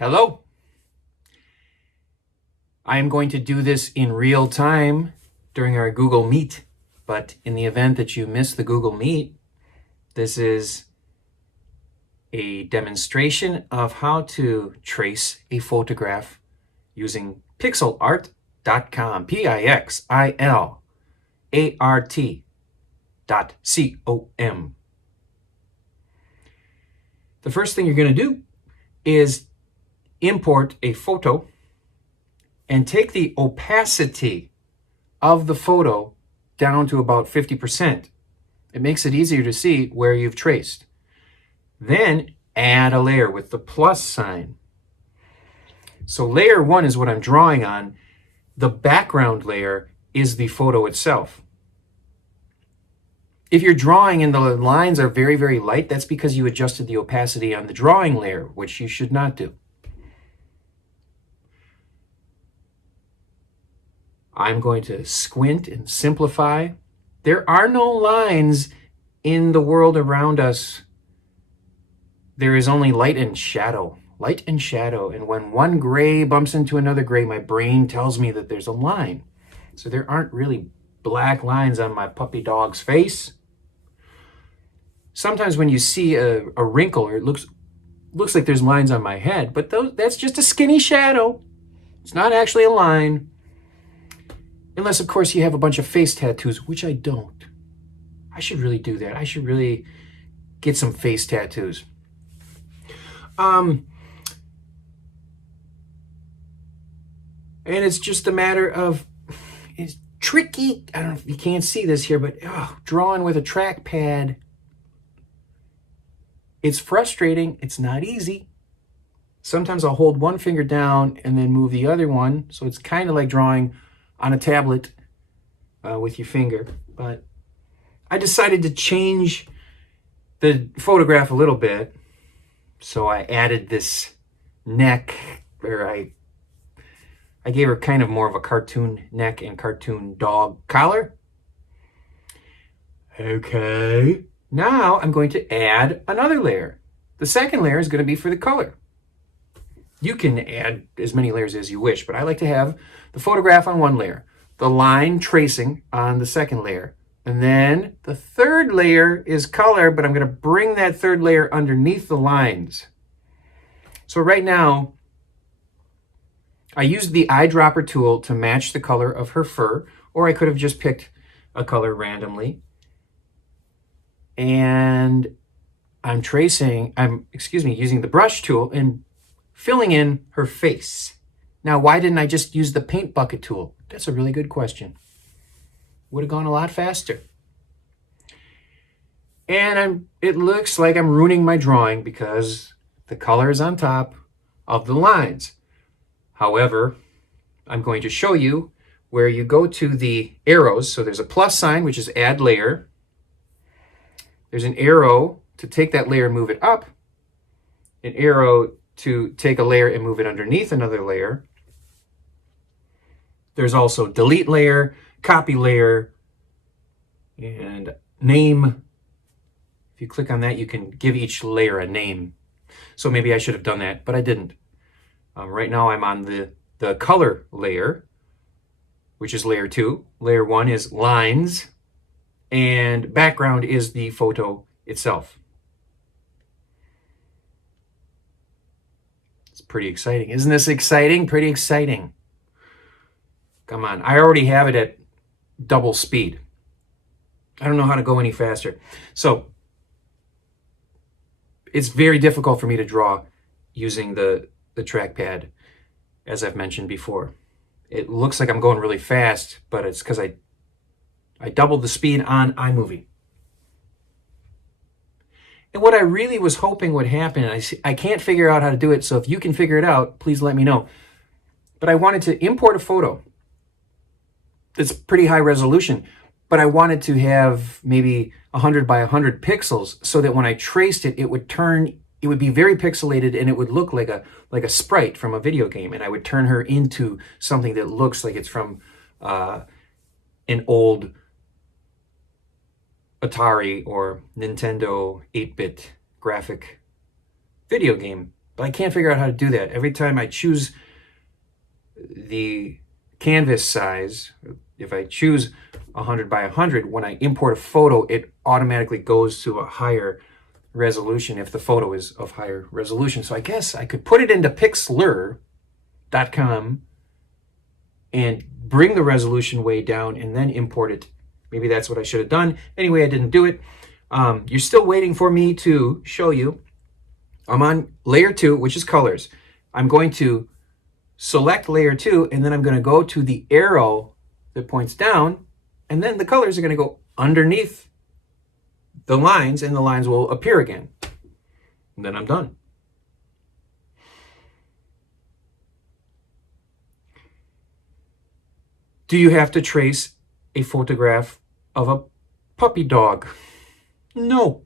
Hello. I am going to do this in real time during our Google Meet, but in the event that you miss the Google Meet, this is a demonstration of how to trace a photograph using PIXILART.com, PIXILART.com. The first thing you're going to do is import a photo and take the opacity of the photo down to about 50%. It makes it easier to see where you've traced. Then add a layer with the plus sign. So layer 1 is what I'm drawing on. The background layer is the photo itself. If you're drawing and the lines are very, very light, that's because you adjusted the opacity on the drawing layer, which you should not do. I'm going to squint and simplify. There are no lines in the world around us. There is only light and shadow. Light and shadow. And when one gray bumps into another gray, my brain tells me that there's a line. So there aren't really black lines on my puppy dog's face. Sometimes when you see a wrinkle, or it looks like there's lines on my head, but that's just a skinny shadow. It's not actually a line. Unless, of course, you have a bunch of face tattoos, which I don't. I should really do that. I should really get some face tattoos. And it's just a matter of, it's tricky. I don't know if you can't see this here, but drawing with a trackpad, it's frustrating. It's not easy. Sometimes I'll hold one finger down and then move the other one. So it's kind of like drawing on a tablet with your finger. But I decided to change the photograph a little bit. So I added this neck, or I gave her kind of more of a cartoon neck and cartoon dog collar. Okay. Now I'm going to add another layer. The second layer is going to be for the color. You can add as many layers as you wish, but I like to have the photograph on one layer, the line tracing on the second layer, and then the third layer is color, but I'm going to bring that third layer underneath the lines. So right now, I used the eyedropper tool to match the color of her fur, or I could have just picked a color randomly. And I'm using the brush tool and filling in her face. Now, why didn't I just use the paint bucket tool? That's a really good question. Would have gone a lot faster. And it looks like I'm ruining my drawing because the color is on top of the lines. However, I'm going to show you where you go to the arrows. So there's a plus sign, which is add layer. There's an arrow to take that layer and move it up. An arrow to take a layer and move it underneath another layer. There's also delete layer, copy layer, and name. If you click on that, you can give each layer a name. So maybe I should have done that, but I didn't. Right now I'm on the color layer, which is layer 2. Layer 1 is lines, and background is the photo itself. It's pretty exciting. Isn't this exciting? Pretty exciting. Come on. I already have it at double speed. I don't know how to go any faster. So it's very difficult for me to draw using the trackpad, as I've mentioned before. It looks like I'm going really fast, but it's because I doubled the speed on iMovie. And what I really was hoping would happen, I can't figure out how to do it, so if you can figure it out, please let me know. But I wanted to import a photo that's pretty high resolution, but I wanted to have maybe 100 by 100 pixels so that when I traced it, it would be very pixelated and it would look like a sprite from a video game, and I would turn her into something that looks like it's from an old Atari or Nintendo 8-bit graphic video game. But I can't figure out how to do that. Every time I choose the canvas size, if I choose 100 by 100, when I import a photo, it automatically goes to a higher resolution if the photo is of higher resolution. So I guess I could put it into PIXILART.com and bring the resolution way down and then import it. Maybe that's what I should have done. Anyway, I didn't do it. You're still waiting for me to show you. I'm on layer 2, which is colors. I'm going to select layer 2, and then I'm going to go to the arrow that points down, and then the colors are going to go underneath the lines, and the lines will appear again. And then I'm done. Do you have to trace a photograph of a puppy dog? No.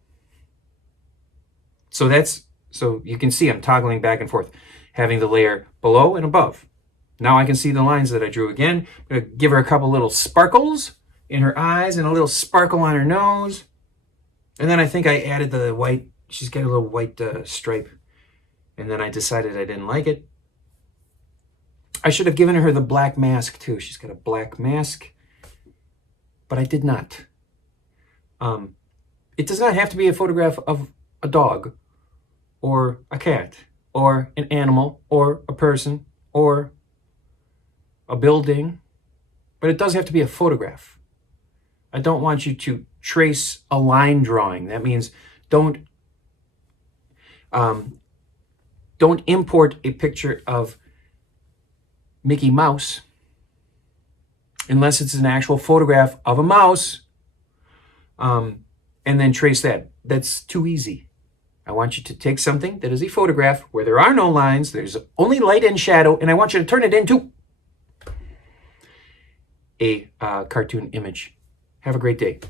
So you can see I'm toggling back and forth, having the layer below and above. Now I can see the lines that I drew again. I'm going to give her a couple little sparkles in her eyes and a little sparkle on her nose. And then I think I added the white. She's got a little white stripe. And then I decided I didn't like it. I should have given her the black mask too. She's got a black mask. But I did not. It does not have to be a photograph of a dog or a cat or an animal or a person or a building. But it does have to be a photograph. I don't want you to trace a line drawing. That means don't import a picture of Mickey Mouse unless it's an actual photograph of a mouse, and then trace that. That's too easy. I want you to take something that is a photograph where there are no lines, there's only light and shadow, and I want you to turn it into a cartoon image. Have a great day.